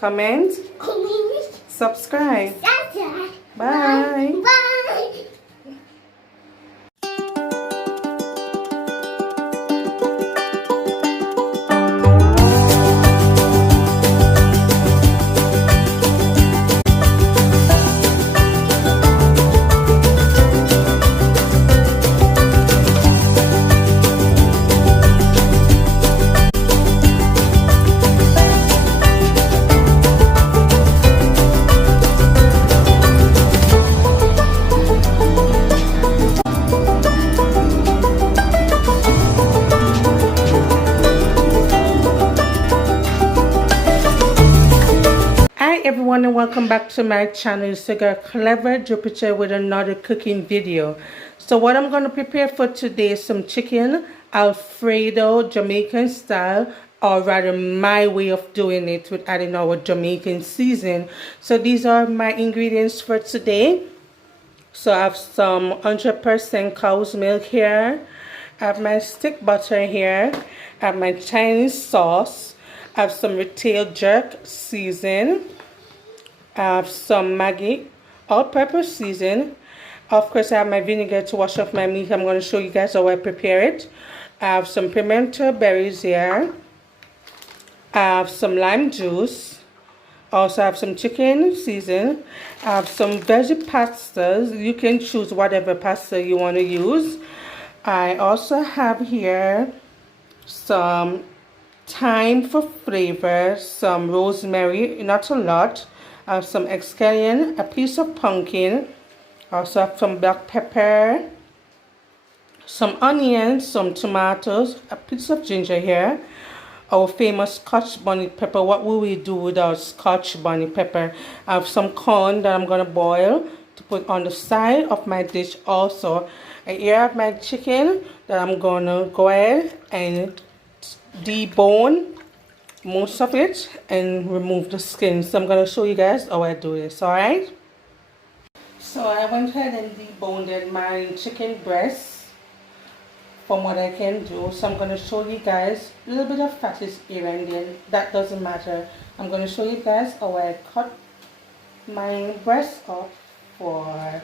comment, subscribe. Bye. Bye. Hi everyone, and welcome back to my channel. It's your Clever Jupiter with another cooking video. So what I'm going to prepare for today is some chicken Alfredo Jamaican style, or rather my way of doing it with adding our Jamaican season. So these are my ingredients for today. So I have some 100% cow's milk here. I have my stick butter here. I have my Chinese sauce. I have some retail jerk season. I have some Maggie all-purpose season. Of course, I have my vinegar to wash off my meat. I'm going to show you guys how I prepare it. I have some pimento berries here. I have some lime juice. I also have some chicken season. I have some veggie pastas. You can choose whatever pasta you want to use. I also have here some thyme for flavor, some rosemary, not a lot. I have some scallion, a piece of pumpkin. I also have some black pepper, some onions, some tomatoes, a piece of ginger here. Our famous Scotch bonnet pepper. What will we do without Scotch bonnet pepper? I have some corn that I'm going to boil to put on the side of my dish also. And here I have my chicken that I'm going to go ahead and debone most of it and remove the skin. So I'm going to show you guys how I do this. Alright, so I went ahead and deboned my chicken breast from what I can do. So I'm going to show you guys a little bit of fat is here and then that doesn't matter. I'm going to show you guys how I cut my breast up for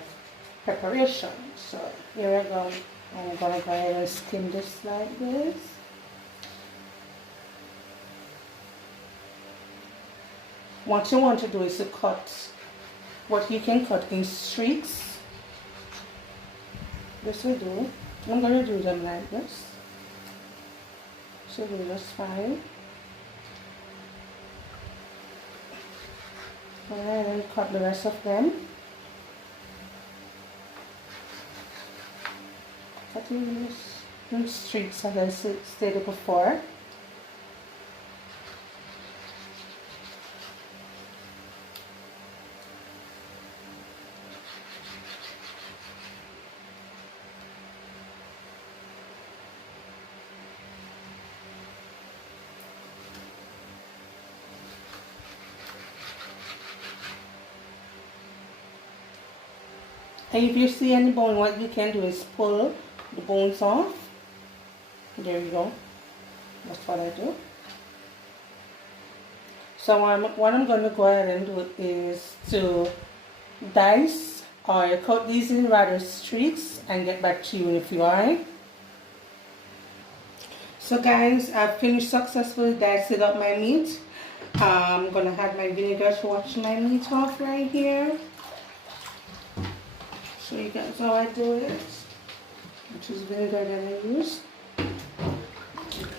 preparation. So here I go. I'm going to go ahead and skim this like this. What you want to do is to cut what you can cut in streaks. This will do. I'm going to do them like this. So do just fine. And then cut the rest of them. Cutting in streaks as I stated before. And if you see any bone, what you can do is pull the bones off. There you go. That's what I do. So what I'm going to go ahead and do is to dice or cut these in rather streaks and get back to you in a few. Alright. So guys, I've finished successfully dicing up my meat. I'm going to add my vinegar to wash my meat off right here. Show you guys how I do it, which is vinegar that I use. I'm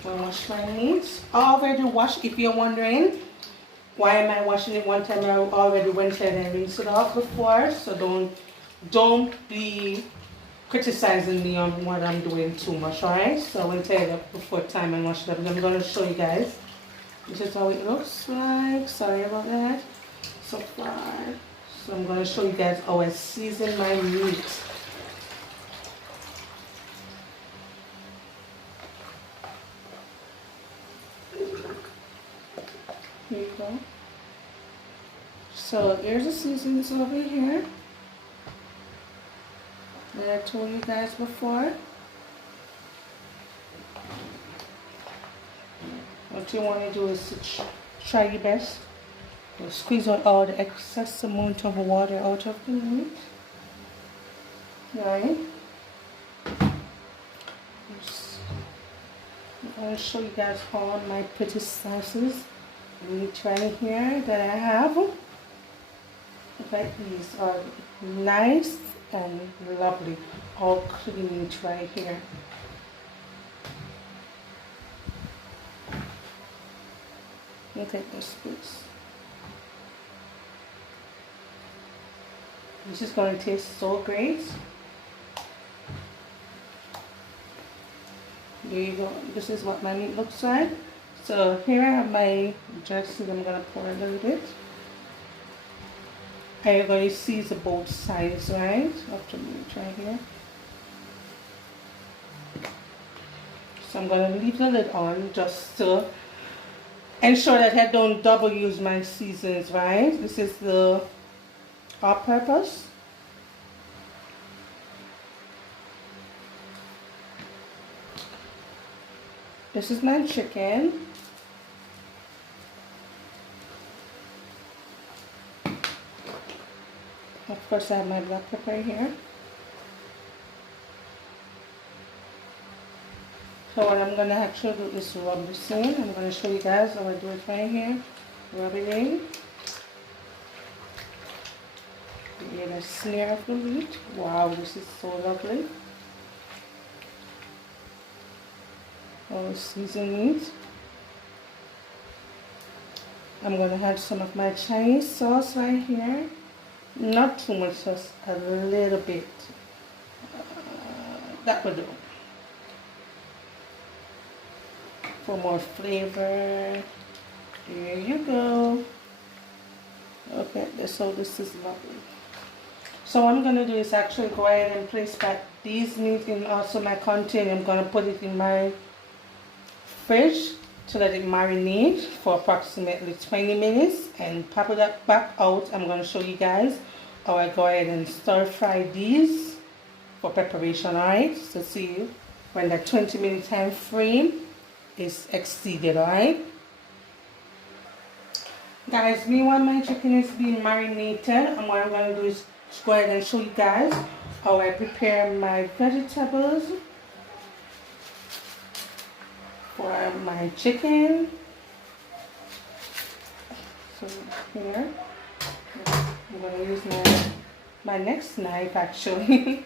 going to wash my meat. I already washed, if you're wondering why am I washing it one time, I already went ahead and rinsed it off before, so don't be criticizing me on what I'm doing too much, alright? So I went ahead before time and washed it up. I'm going to show you guys. This is how it looks like. Sorry about that. So far. So I'm going to show you guys how I season my meat. Here you go. So here's the seasons over here that I told you guys before. What you want to do is to try your best We'll squeeze out all the excess amount of water out of the meat. Right. I'm going to show you guys all my pretty slices meat right here that I have. Look at these are nice and lovely, all clean meat right here. Look at this, please. This is going to taste so great. There you go. This is what my meat looks like. So here I have my dressing. I'm going to pour a little bit. And you're going to season both sides, right, of the meat right here. So I'm going to leave the lid on just to ensure that I don't double use my seasons, right? This is the all-purpose. This is my chicken. Of course, I have my black pepper here. So what I'm going to actually do is rub this in. I'm going to show you guys how I do it right here. Rub it in. You get a smear of the meat. Wow, this is so lovely. All seasoned meat. I'm going to add some of my Chinese sauce right here. Not too much, just a little bit. That will do. For more flavor. There you go. Okay, so this is lovely. So what I'm going to do is actually go ahead and place back these meat in also my container. I'm going to put it in my fridge to let it marinate for approximately 20 minutes and pop it back out. I'm going to show you guys how I go ahead and stir fry these for preparation, alright? So see when the 20-minute time frame is exceeded, alright? Guys, meanwhile my chicken is being marinated, and what I'm going to do is go ahead and show you guys how I prepare my vegetables for my chicken. So here I'm going to use my next knife actually.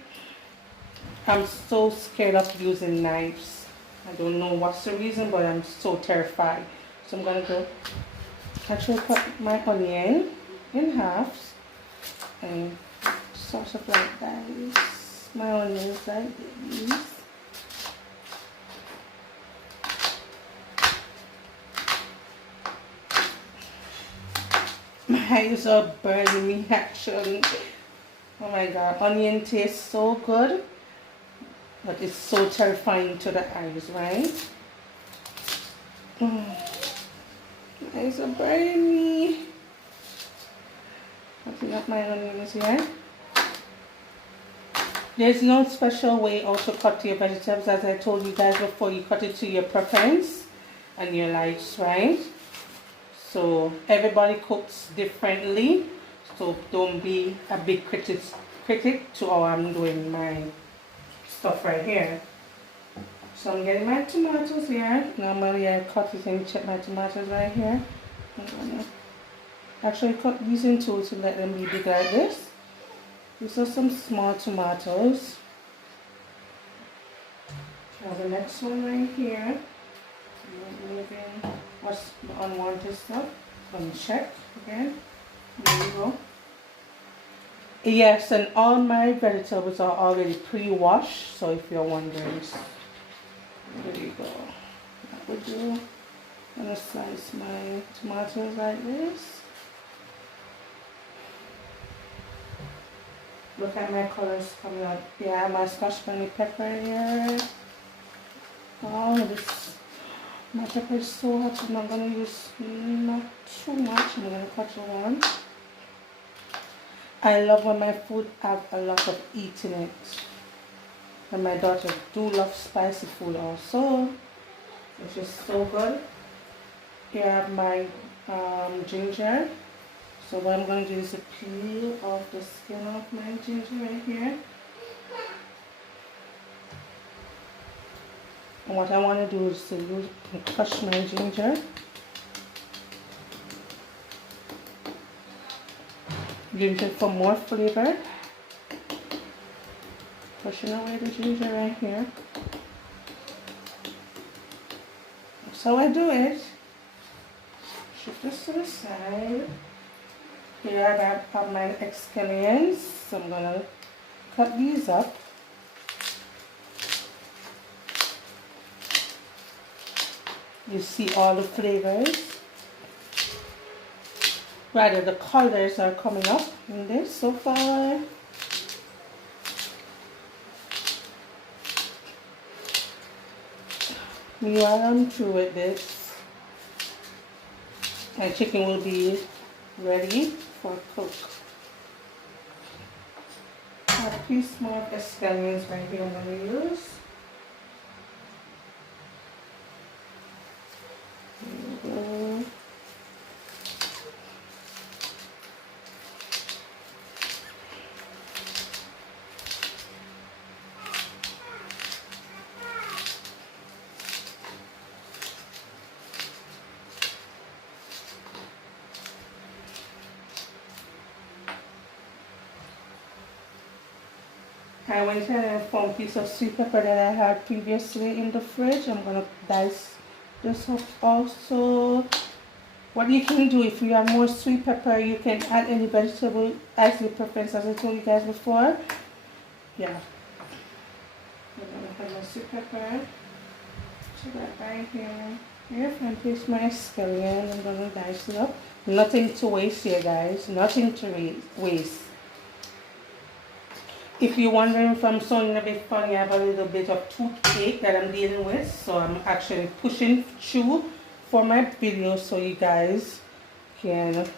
I'm so scared of using knives. I don't know what's the reason, but I'm so terrified. So I'm going to go actually cut my onion in half and sort of like that. My onions like these. My eyes are burning me actually. Oh my god, onion tastes so good, but it's so terrifying to the eyes, right? My eyes are burning me. Cutting up my onions here. There's no special way also cut your vegetables, as I told you guys before. You cut it to your preference and your likes, right? So everybody cooks differently, so don't be a big critic to how I'm doing my stuff right here. So I'm getting my tomatoes here. Normally I cut it and check my tomatoes right here. I'm gonna actually cut these in two to let them be big like this. These are some small tomatoes. Now the next one right here. Removing what's the unwanted stuff. Let me check again. There you go. Yes, and all my vegetables are already pre-washed, so if you're wondering, there you go. That would do. I'm gonna slice my tomatoes like this. Look at my colors coming up. Yeah, my Scotch bonnet pepper here. Oh, this. My pepper is so hot, so I'm going to use not too much. I'm going to cut it on. I love when my food have a lot of heat in it. And my daughter do love spicy food also, which is so good. Here I have my ginger. So what I'm going to do is to peel off the skin of my ginger right here. And what I want to do is to crush my ginger. Ginger for more flavor. Pushing away the ginger right here. That's how I do it. Shift this to the side. Here I have my scallions. So I'm going to cut these up. You see all the flavors. Rather, the colors are coming up in this so far. Meanwhile, I'm through with this. My chicken will be ready for cook. I have 3 small scallions right here I'm going to use. There we go. I went ahead and found a piece of sweet pepper that I had previously in the fridge. I'm going to dice this up also. What you can do, if you have more sweet pepper, you can add any vegetable as your preference, as I told you guys before. Yeah. I'm going to have my sweet pepper. So that right here. Here, and place my scallion. I'm going to dice it up. Nothing to waste here, guys. Nothing to waste. If you're wondering if I'm sounding a bit funny, I have a little bit of toothache that I'm dealing with. So I'm actually pushing through for my video so you guys can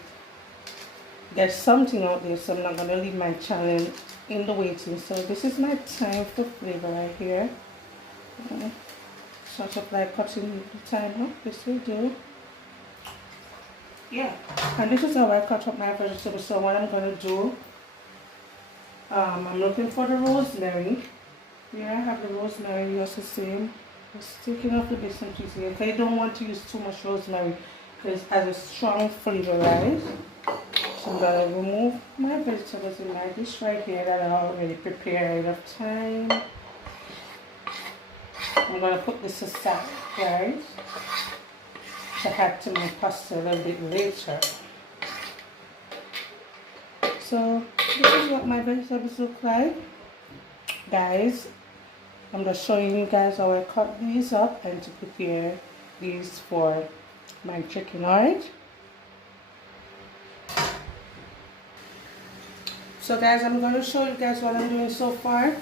get something out there. So I'm not going to leave my channel in the waiting. So this is my thyme for flavor right here. Sort of like cutting the thyme up. This will do. Yeah. And this is how I cut up my vegetables. So what I'm going to do, I'm looking for the rosemary. Here I have the rosemary, just the same. Just taking off the bits and pieces here. Okay, I don't want to use too much rosemary because it has a strong flavor, right? So I'm going to remove my vegetables in my dish right here that I already prepared ahead of time. I'm going to put this aside, right? To add to my pasta a little bit later. So this is what my vegetables look like, guys. I'm just showing you guys how I cut these up and to prepare these for my chicken, alright? So guys, I'm going to show you guys what I'm doing so far.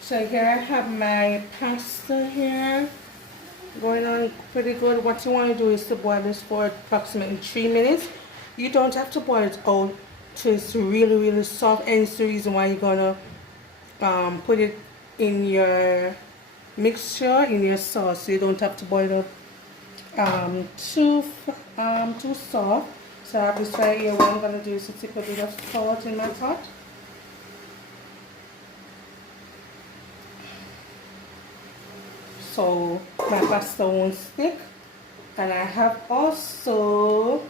So here I have my pasta here going on pretty good. What you want to do is to boil this for approximately 3 minutes. You don't have to boil it out till it's really soft, and it's the reason why you're gonna put it in your mixture, in your sauce. So you don't have to boil it too soft. So I have this right here. What I'm gonna do is to take a bit of salt in my pot. So my pasta won't stick. And I have also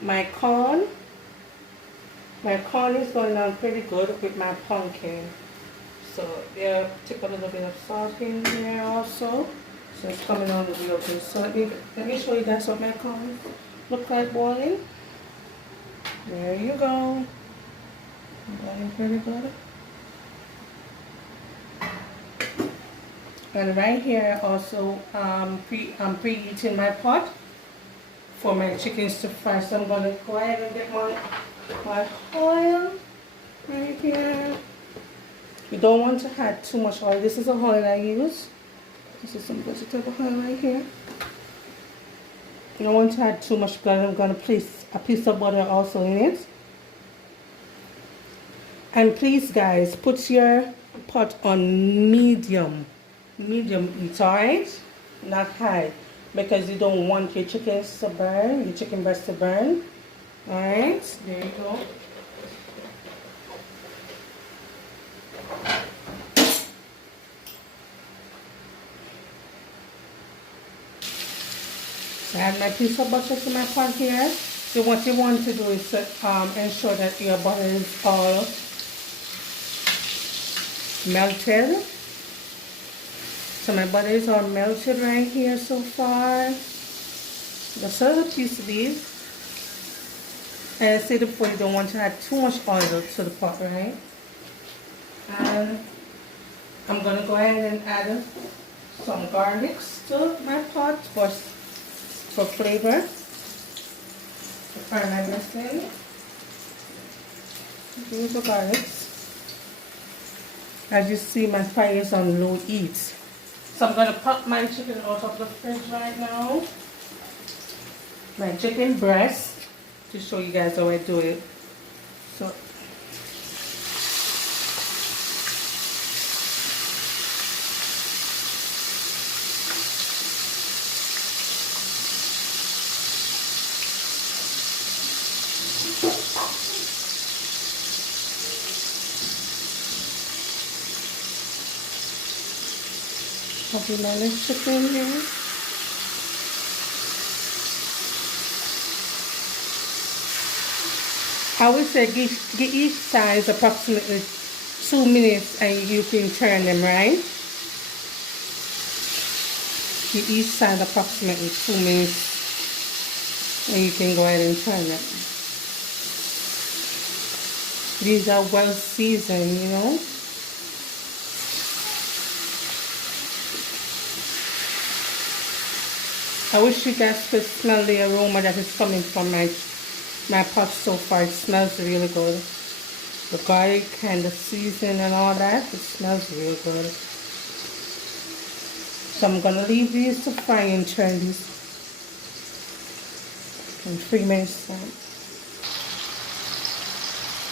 my corn. My corn is going on pretty good with my pumpkin. So there, take a little bit of salt in here also. So it's coming on real good. So let me show you guys what my corn look like boiling. There you go. Boiling pretty good. And right here also I'm preheating my pot for my chickens to fry. So I'm going to go ahead and get my oil right here. You don't want to add too much oil. This is the oil I use. This is some vegetable oil right here. You don't want to add too much because I'm going to place a piece of butter also in it. And please guys, put your pot on medium heat, alright? Not high. because you don't want your chickens to burn, your chicken breast to burn. Alright, there you go. So I add my piece of butter to my pot here. So what you want to do is ensure that your butter is all melted. So my butter is all melted right here so far. Just a little piece of these. And I said before, you don't want to add too much oil to the pot, right? And I'm gonna go ahead and add some garlics to my pot for flavor. Fry my breast in. These are garlics. As you see, my fire is on low heat. So I'm gonna pop my chicken out of the fridge right now. My chicken breast, to show you guys how I do it. So I'll be my little chicken here. I would say give each side approximately 2 minutes and you can turn them, right? Give each side approximately 2 minutes and you can go ahead and turn them. These are well seasoned, you know. I wish you guys could smell the aroma that is coming from my pot so far. It smells really good. The garlic and the seasoning and all that, it smells real good. So I'm gonna leave these to fry and turn these in 3 minutes time.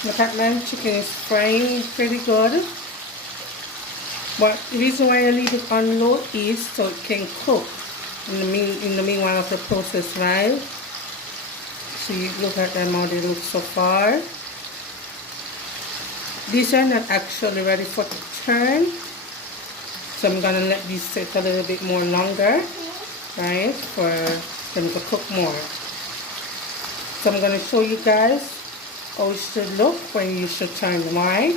Look at my chicken is frying pretty good. But the reason why I leave it on low heat so it can cook in the meanwhile of the process, right? So you look at them how they look so far. These are not actually ready for the turn, so I'm gonna let these sit a little bit more longer, right, for them to cook more. So I'm gonna show you guys how it should look when you should turn them, right?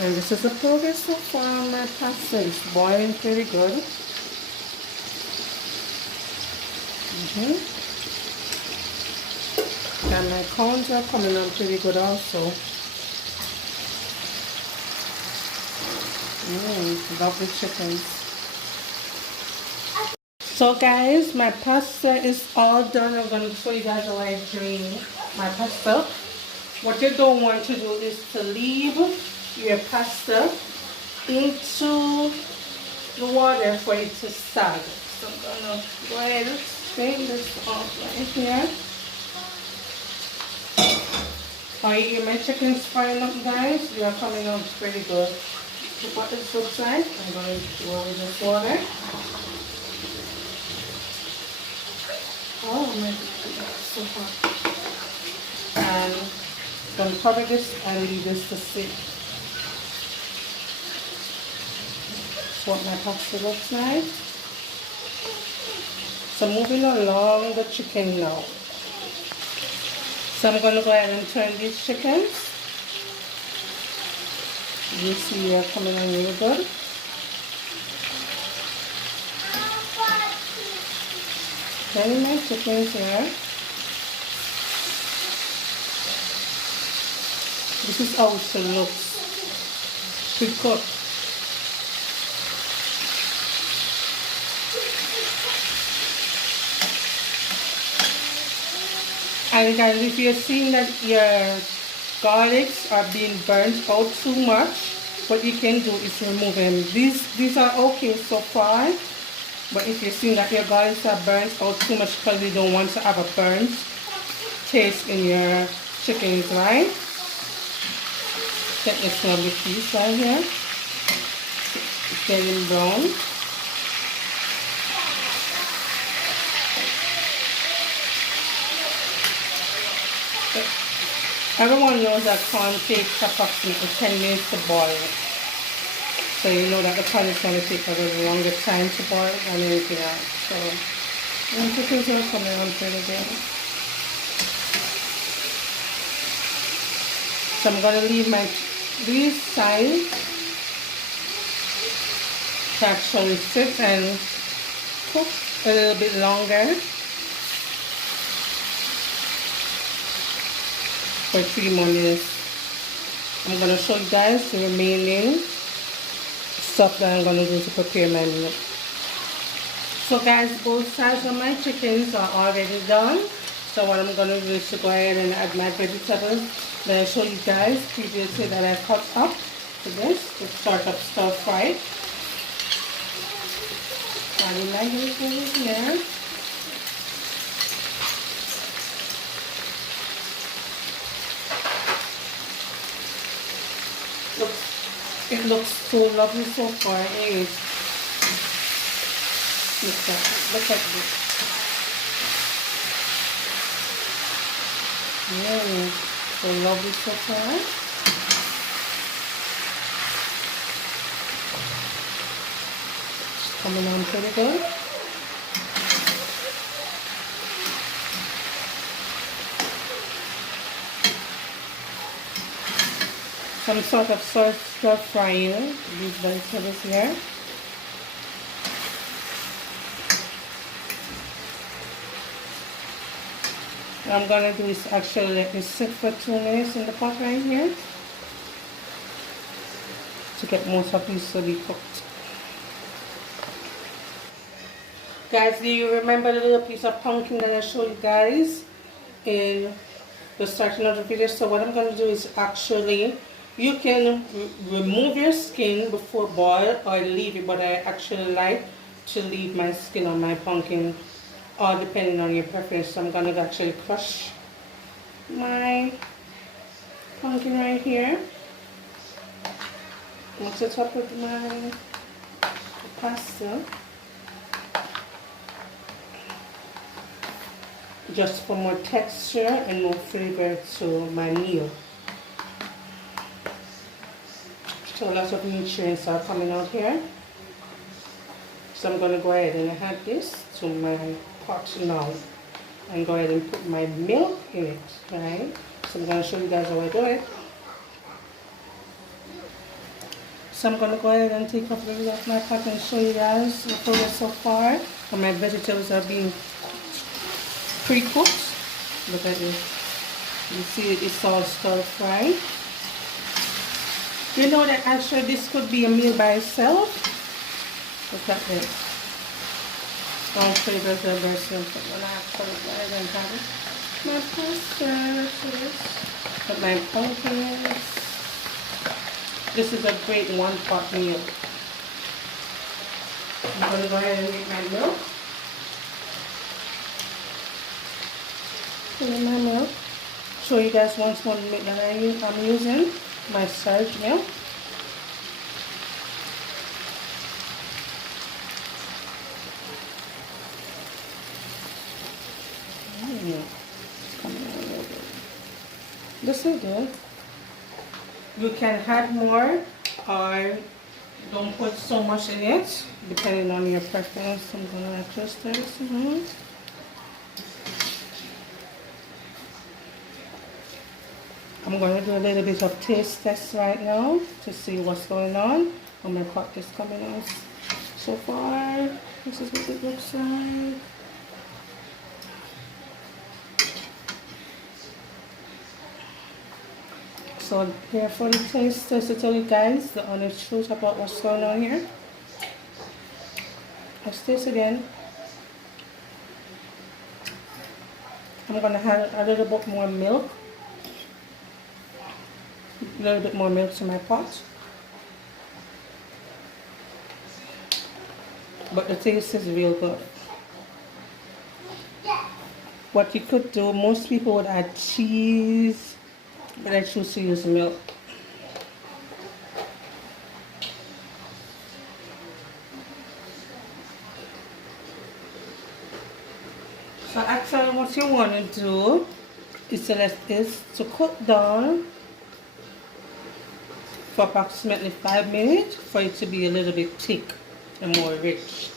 And this is the progress so far. My pasta is boiling pretty good. And my corns are coming on pretty good also. Lovely chickens. So guys, my pasta is all done. I'm going to show you guys how I drain my pasta. What you don't want to do is to leave your pasta into the water for it to sag. So I'm going to go ahead and strain this off right here. Alright, my chicken's frying up, guys. They are coming out pretty good. So what this looks like, I'm going to go with this water. Oh my God, that's so hot. And I'm going to cover this and leave this to sit. That's what my pasta looks like. So moving along the chicken now. So I'm going to go ahead and turn these chickens. You see they're coming on really good. Turning my chickens here. This is how it should look. Pre-cooked. And guys, if you're seeing that your garlics are being burnt out too much, what you can do is remove them. These are okay so far, but if you're seeing that your garlics are burnt out too much because you don't want to have a burnt taste in your chickens, right? Get this lovely piece right here. It's getting brown. Everyone knows that corn takes approximately 10 minutes to boil. So you know that the corn is going to take a little longer time to boil than anything else. So I'm chickens are coming on pretty good. So I'm going to leave these sides to actually sit and cook a little bit longer for 3 more minutes. I'm going to show you guys the remaining stuff that I'm going to do to prepare my meal. So guys, both sides of my chickens are already done. So what I'm going to do is to go ahead and add my vegetables that I showed you guys previously that I cut up to this to start up stir fry. Adding my vegetables in there. It looks so lovely so far. Anyways, look at this. So lovely so far. It's coming on pretty good. Some sort of stir frying these vegetables here. What I'm going to do is actually let this sit for 2 minutes in the pot right here to get most of these to be cooked. Guys, do you remember the little piece of pumpkin that I showed you guys in the starting of the video? So what I'm going to do is actually, you can remove your skin before boil or leave it, but I actually like to leave my skin on my pumpkin, or depending on your preference. So I'm going to actually crush my pumpkin right here. Mix it up with my pasta, just for more texture and more flavor to my meal. So lots of nutrients are coming out here. So I'm going to go ahead and add this to my pot now and go ahead and put my milk in it, right? So I'm going to show you guys how I do it. So I'm going to go ahead and take off the lid of my pot and show you guys the progress so far. And my vegetables are being pre-cooked. Look at this. You see it's all stir fried. You know that actually this could be a meal by itself. Look at this. Strong flavors are very simple. When I actually go ahead and have it. My pasta, with my pumpkins. This is a great one-pot meal. I'm going to go ahead and make my milk. Put in my milk. Show you guys once more the milk that I'm using. My surge milk. This is good. You can add more or don't put so much in it, depending on your preference. I'm going to adjust this. I'm going to do a little bit of taste test right now to see what's going on. I'm going to cut this coming out so far. This is what it looks like. So here for the taste test to tell you guys the honest truth about what's going on here. Let's taste again. I'm going to add a little bit more milk. A little bit more milk to my pot. But the taste is real good. What you could do, most people would add cheese, but I choose to use milk. So actually what you want to do is to let this to cook down for approximately 5 minutes for it to be a little bit thick and more rich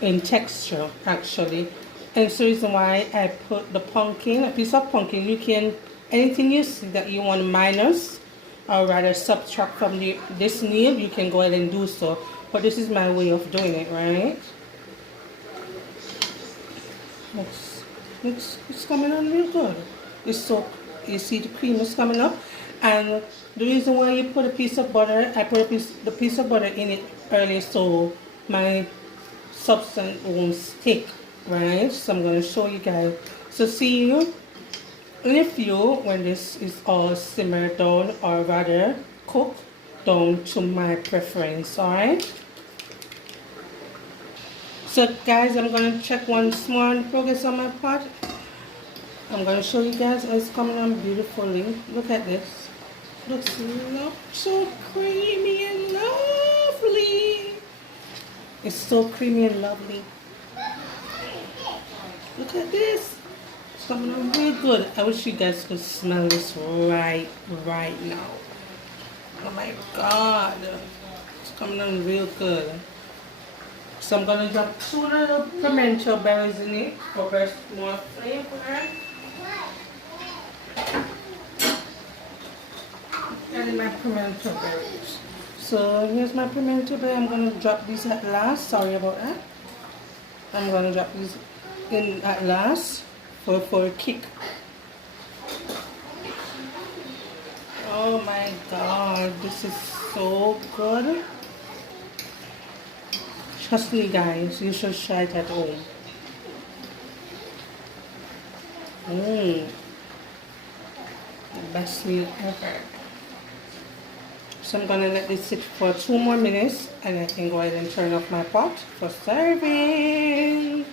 in texture actually. And it's the reason why I put the pumpkin, a piece of pumpkin. You can, anything you see that you want to minus or rather subtract from this meal, you can go ahead and do so. But this is my way of doing it, right? It's coming on real good. It's so, you see the cream is coming up. And the reason why you put a piece of butter, I put the piece of butter in it earlier so my substance won't stick, right? So I'm going to show you guys. So see you in a few when this is all simmered down or rather cooked down to my preference, alright? So guys, I'm going to check once more on the progress on my pot. I'm going to show you guys how it's coming on beautifully. Look at this. Looks so creamy and lovely. It's so creamy and lovely. Look at this. It's coming on really good. I wish you guys could smell this right now. Oh my god. It's coming on real good. So I'm going to drop 2 little parental berries in it for more flavor. And my pimento berries. So here's my pimento berry. I'm going to drop these at last. Sorry about that. I'm going to drop these in at last for a kick. Oh my god, this is so good. Trust me guys, you should try it at home. The best meal ever. So I'm gonna let this sit for 2 more minutes and I can go ahead and turn off my pot for serving.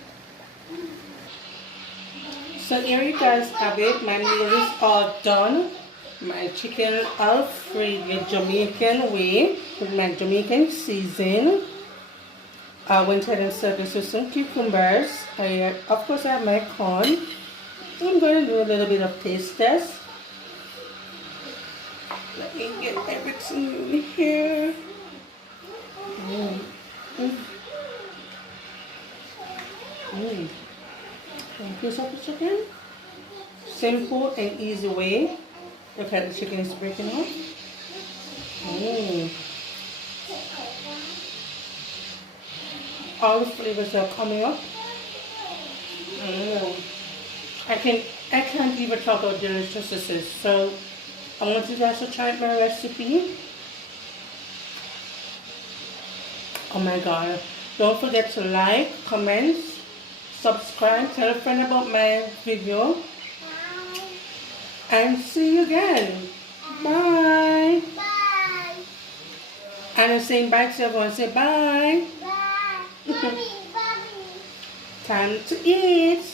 So here you guys have it. My meal is all done. My chicken Alfredo Jamaican way with my Jamaican season. I went ahead and served this with some cucumbers. Of course I have my corn. I'm going to do a little bit of taste test. Let me get everything in here. One piece of the chicken. Simple and easy way. Look at the chicken is breaking off. All the flavors are coming up. I can't even talk how delicious this is. So I want you guys to try my recipe. Oh my god. Don't forget to like, comment, subscribe, tell a friend about my video. And see you again. Bye. Bye. And I'm saying bye to everyone. Say bye. Bye. Time to eat.